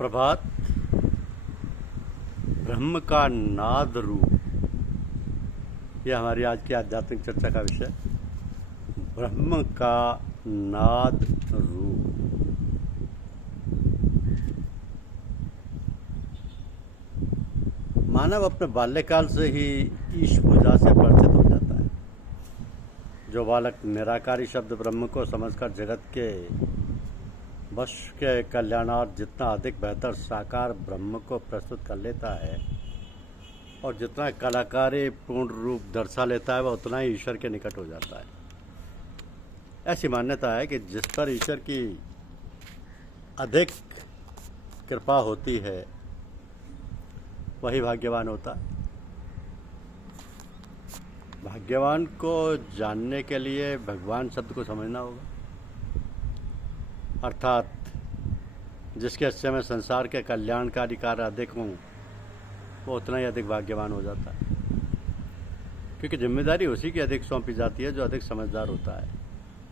प्रभात। ब्रह्म का नाद रूप, यह हमारी आज की आध्यात्मिक चर्चा का विषय। ब्रह्म का नाद रूप। मानव अपने बाल्यकाल से ही ईश पूजा से परिचित हो जाता है। जो बालक निराकारी शब्द ब्रह्म को समझकर जगत के वश के कल्याणार्थ जितना अधिक बेहतर साकार ब्रह्म को प्रस्तुत कर लेता है और जितना कलाकारी पूर्ण रूप दर्शा लेता है, वह उतना ही ईश्वर के निकट हो जाता है। ऐसी मान्यता है कि जिस पर ईश्वर की अधिक कृपा होती है वही भाग्यवान होता है। भाग्यवान को जानने के लिए भगवान शब्द को समझना होगा, अर्थात जिसके हिस्से में संसार के कल्याणकारी कार्य अधिक हों वो उतना ही अधिक भाग्यवान हो जाता है, क्योंकि जिम्मेदारी उसी की अधिक सौंपी जाती है जो अधिक समझदार होता है।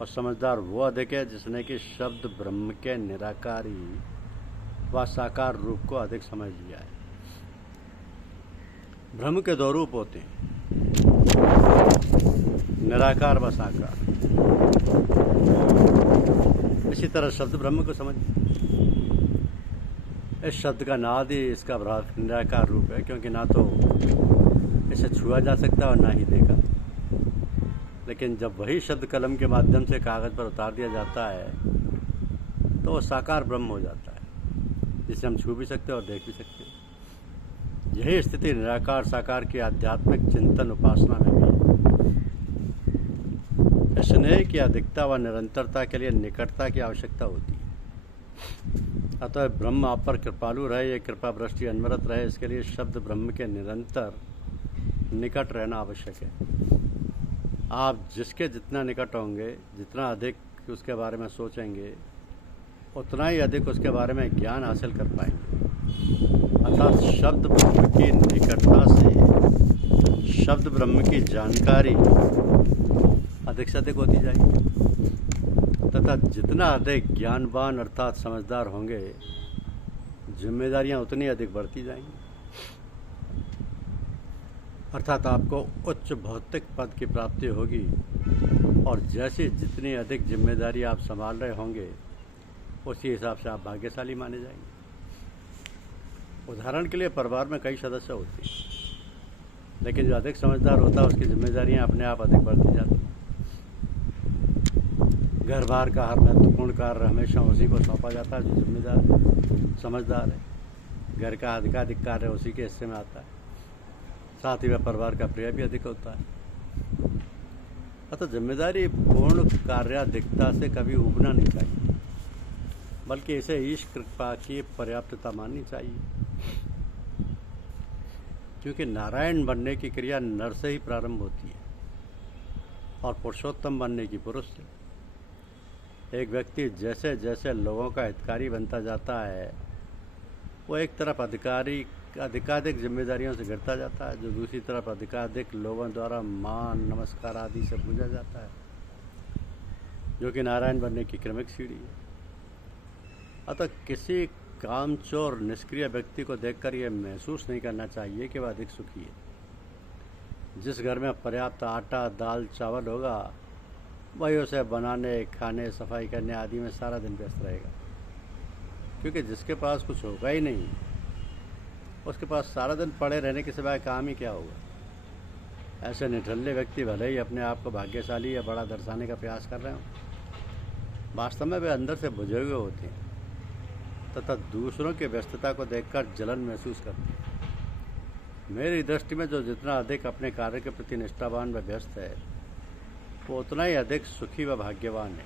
और समझदार वो अधिक है जिसने कि शब्द ब्रह्म के निराकारी व साकार रूप को अधिक समझ लिया है। ब्रह्म के दो रूप होते हैं, निराकार व साकार। इसी तरह शब्द ब्रह्म को समझ, इस शब्द का नाद ही इसका निराकार रूप है, क्योंकि ना तो इसे छुआ जा सकता और ना ही देखा। लेकिन जब वही शब्द कलम के माध्यम से कागज पर उतार दिया जाता है तो वो साकार ब्रह्म हो जाता है, जिसे हम छू भी सकते और देख भी सकते हैं। यही स्थिति निराकार साकार की आध्यात्मिक चिंतन उपासना में भी है। स्नेह की अधिकता व निरंतरता के लिए निकटता की आवश्यकता होती है। अतः ब्रह्म आप पर कृपालु रहे, ये कृपा वृष्टि अनवरत रहे, इसके लिए शब्द ब्रह्म के निरंतर निकट रहना आवश्यक है। आप जिसके जितना निकट होंगे, जितना अधिक उसके बारे में सोचेंगे, उतना ही अधिक उसके बारे में ज्ञान हासिल कर पाएंगे। अर्थात शब्द ब्रह्म की निकटता से शब्द ब्रह्म की जानकारी अधिक से अधिक होती जाएगी, तथा जितना अधिक ज्ञानवान अर्थात समझदार होंगे, जिम्मेदारियां उतनी अधिक बढ़ती जाएंगी। अर्थात आपको उच्च भौतिक पद की प्राप्ति होगी, और जैसे जितनी अधिक जिम्मेदारी आप संभाल रहे होंगे उसी हिसाब से आप भाग्यशाली माने जाएंगे। उदाहरण के लिए परिवार में कई सदस्य होते हैं, लेकिन जो अधिक समझदार होता है उसकी जिम्मेदारियां अपने आप अधिक बढ़ती जाती हैं। घर बार का हर महत्वपूर्ण कार्य हमेशा उसी को सौंपा जाता है जो जिम्मेदार है, समझदार है। घर का अधिकाधिक कार्य उसी के हिस्से में आता है, साथ ही वह परिवार का प्रिय भी अधिक होता है। अतः जिम्मेदारी पूर्ण कार्याधिकता से कभी उबना नहीं चाहिए, बल्कि इसे ईश कृपा की पर्याप्तता माननी चाहिए, क्योंकि नारायण बनने की क्रिया नर से ही प्रारंभ होती है और पुरुषोत्तम बनने की पुरुष से। एक व्यक्ति जैसे जैसे लोगों का हितकारी बनता जाता है, वो एक तरफ अधिकाधिक जिम्मेदारियों से घिरता जाता है, जो दूसरी तरफ अधिकाधिक लोगों द्वारा मान नमस्कार आदि से पूजा जाता है, जो कि नारायण बनने की क्रमिक सीढ़ी है। अतः किसी कामचोर निष्क्रिय व्यक्ति को देखकर यह महसूस नहीं करना चाहिए कि वह अधिक सुखी है। जिस घर में पर्याप्त आटा दाल चावल होगा, वही उसे बनाने खाने सफाई करने आदि में सारा दिन व्यस्त रहेगा, क्योंकि जिसके पास कुछ होगा ही नहीं, उसके पास सारा दिन पड़े रहने के सिवाय काम ही क्या होगा। ऐसे निठल्ले व्यक्ति भले ही अपने आप को भाग्यशाली या बड़ा दर्शाने का प्रयास कर रहे हों, वास्तव में वे अंदर से बुझे हुए होते हैं तथा दूसरों की व्यस्तता को देखकर जलन महसूस करते हैं। मेरी दृष्टि में जो जितना अधिक अपने कार्य के प्रति निष्ठावान व व्यस्त है, वो उतना ही अधिक सुखी व भाग्यवान है।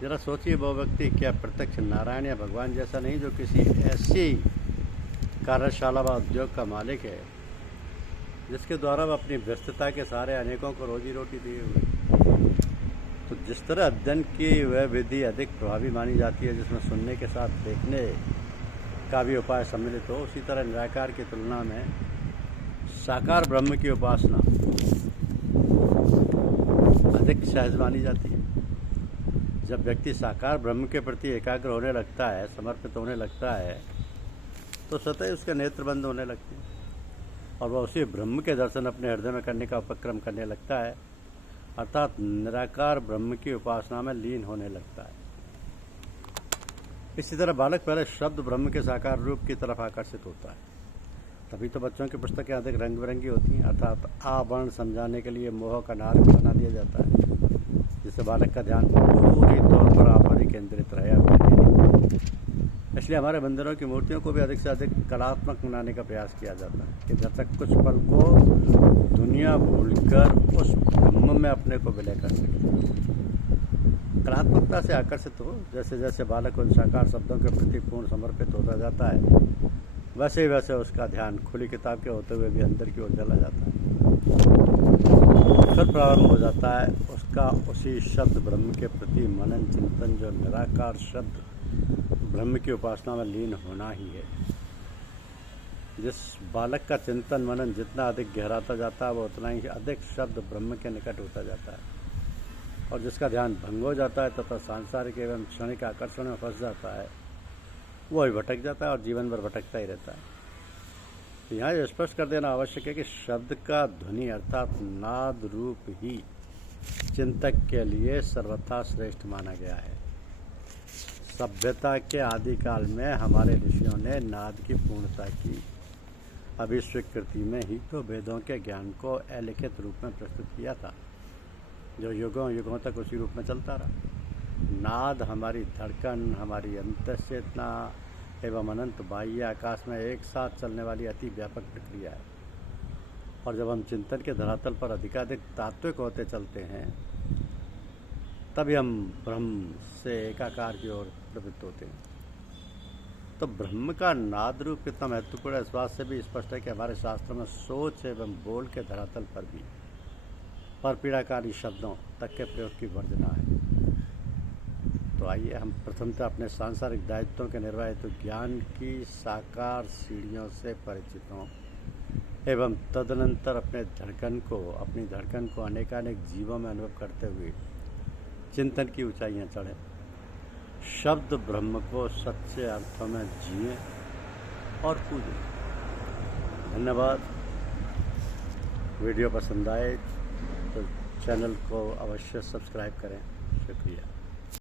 जरा सोचिए, वो व्यक्ति क्या प्रत्यक्ष नारायण या भगवान जैसा नहीं, जो किसी ऐसी कार्यशाला व उद्योग का मालिक है जिसके द्वारा वह अपनी व्यस्तता के सारे अनेकों को रोजी रोटी दिए हुए। तो जिस तरह अध्ययन की वह विधि अधिक प्रभावी मानी जाती है, जिसमें सुनने के साथ देखने का भी उपाय सम्मिलित हो, उसी तरह निराकार की तुलना में साकार ब्रह्म की उपासना अधिक सहज मानी जाती है। जब व्यक्ति साकार ब्रह्म के प्रति एकाग्र होने लगता है, समर्पित होने लगता है, तो स्वतः ही उसके नेत्र बंद होने लगते हैं और वह उसी ब्रह्म के दर्शन अपने हृदय में करने का उपक्रम करने लगता है, अर्थात निराकार ब्रह्म की उपासना में लीन होने लगता है। इसी तरह बालक पहले शब्द ब्रह्म के साकार रूप की तरफ आकर्षित होता है। तभी तो बच्चों की पुस्तकें अधिक रंग बिरंगी होती हैं, अर्थात आ वर्ण समझाने के लिए मोह का नार बना दिया जाता है, जिससे बालक का ध्यान पूरी तौर पर आप पर ही केंद्रित रहे। इसलिए हमारे मंदिरों की मूर्तियों को भी अधिक से अधिक कलात्मक बनाने का प्रयास किया जाता है कि दर्शक कुछ पल को दुनिया भूलकर उस ब्रह्म में अपने को विलय कर सके, कलात्मकता से आकर्षित हो। जैसे जैसे बालक उन साकार शब्दों के प्रति पूर्ण समर्पित होता जाता है, वैसे ही वैसे उसका ध्यान खुली किताब के होते हुए भी अंदर की ओर चला जाता है। फिर प्रारंभ हो जाता है उसका उसी शब्द ब्रह्म के प्रति मनन चिंतन, जो निराकार शब्द ब्रह्म की उपासना में लीन होना ही है। जिस बालक का चिंतन मनन जितना अधिक गहराता जाता है, वो उतना ही अधिक शब्द ब्रह्म के निकट होता जाता है, और जिसका ध्यान भंग हो जाता है तथा सांसारिक एवं क्षणिक आकर्षण में फंस जाता है, वो ही भटक जाता है और जीवन भर भटकता ही रहता है। यहाँ यह स्पष्ट कर देना आवश्यक है कि शब्द का ध्वनि अर्थात नाद रूप ही चिंतक के लिए सर्वथा श्रेष्ठ माना गया है। सभ्यता के आदिकाल में हमारे ऋषियों ने नाद की पूर्णता की अभिस्वीकृति में ही तो वेदों के ज्ञान को अलिखित रूप में प्रस्तुत किया था, जो युगों युगों तक उसी रूप में चलता रहा। नाद हमारी धड़कन, हमारी अंतःचेतना एवं अनंत बाह्य आकाश में एक साथ चलने वाली अति व्यापक प्रक्रिया है, और जब हम चिंतन के धरातल पर अधिकाधिक तात्विक होते चलते हैं, तभी हम ब्रह्म से एकाकार की ओर प्रवृत्त होते हैं। तो ब्रह्म का नाद रूप कितना महत्वपूर्ण है, इस बात से भी स्पष्ट है कि हमारे शास्त्रों में सोच एवं बोल के धरातल पर भी पर पीड़ाकारी शब्दों तक के प्रयोग की वर्जना है। तो आइए हम प्रथमतः अपने सांसारिक दायित्वों के निर्वाह हेतु ज्ञान की साकार सीढ़ियों से परिचित हों एवं तदनंतर अपनी धड़कन को अनेकानेक जीवों में अनुभव करते हुए चिंतन की ऊंचाइयां चढ़ें, शब्द ब्रह्म को सच्चे अर्थों में जिएं और पूजें। धन्यवाद। वीडियो पसंद आए तो चैनल को अवश्य सब्सक्राइब करें। शुक्रिया।